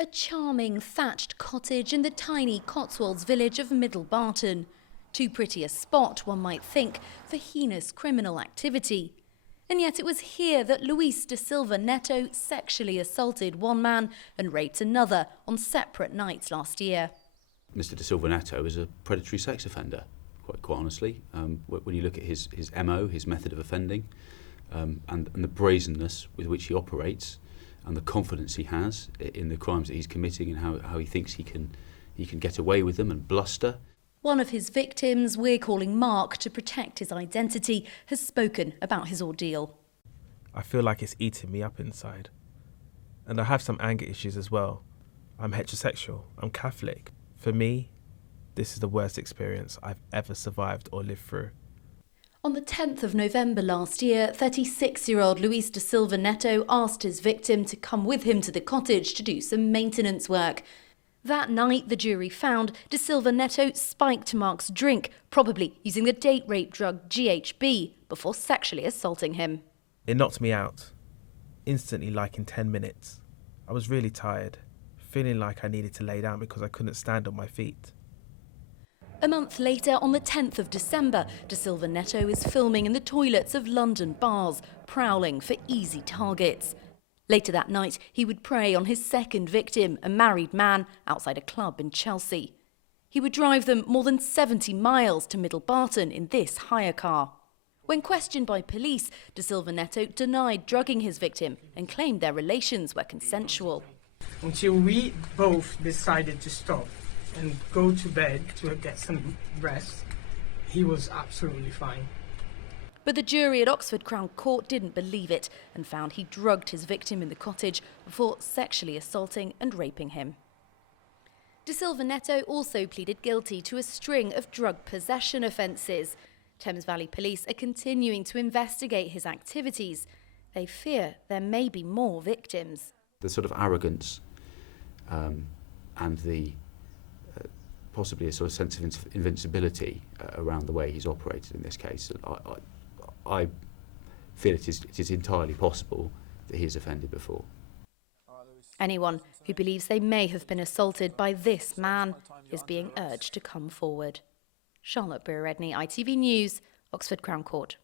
A charming thatched cottage in the tiny Cotswolds village of Middle Barton. Too pretty a spot, one might think, for heinous criminal activity. And yet it was here that Luis da Silva Neto sexually assaulted one man and raped another on separate nights last year. Mr da Silva Neto is a predatory sex offender, quite honestly. When you look at his MO, his method of offending, and the brazenness with which he operates, and the confidence he has in the crimes that he's committing and how he thinks he can get away with them and bluster. One of his victims, we're calling Mark to protect his identity, has spoken about his ordeal. I feel like it's eating me up inside. And I have some anger issues as well. I'm heterosexual, I'm Catholic. For me, this is the worst experience I've ever survived or lived through. On the 10th of November last year, 36-year-old Luis da Silva Neto asked his victim to come with him to the cottage to do some maintenance work. That night, the jury found da Silva Neto spiked Mark's drink, probably using the date rape drug GHB, before sexually assaulting him. It knocked me out, instantly, like in 10 minutes. I was really tired, feeling like I needed to lay down because I couldn't stand on my feet. A month later, on the 10th of December, da Silva Neto is filming in the toilets of London bars, prowling for easy targets. Later that night, he would prey on his second victim, a married man, outside a club in Chelsea. He would drive them more than 70 miles to Middle Barton in this hire car. When questioned by police, da Silva Neto denied drugging his victim and claimed their relations were consensual. Until we both decided to stop and go to bed to get some rest, he was absolutely fine. But the jury at Oxford Crown Court didn't believe it and found he drugged his victim in the cottage before sexually assaulting and raping him. Da Silva Neto also pleaded guilty to a string of drug possession offences. Thames Valley Police are continuing to investigate his activities. They fear there may be more victims. The sort of arrogance and the possibly a sort of sense of invincibility around the way he's operated in this case. I feel it is entirely possible that he has offended before. Anyone who believes they may have been assaulted by this man is being urged to come forward. Charlotte Briere-Edney, ITV News, Oxford Crown Court.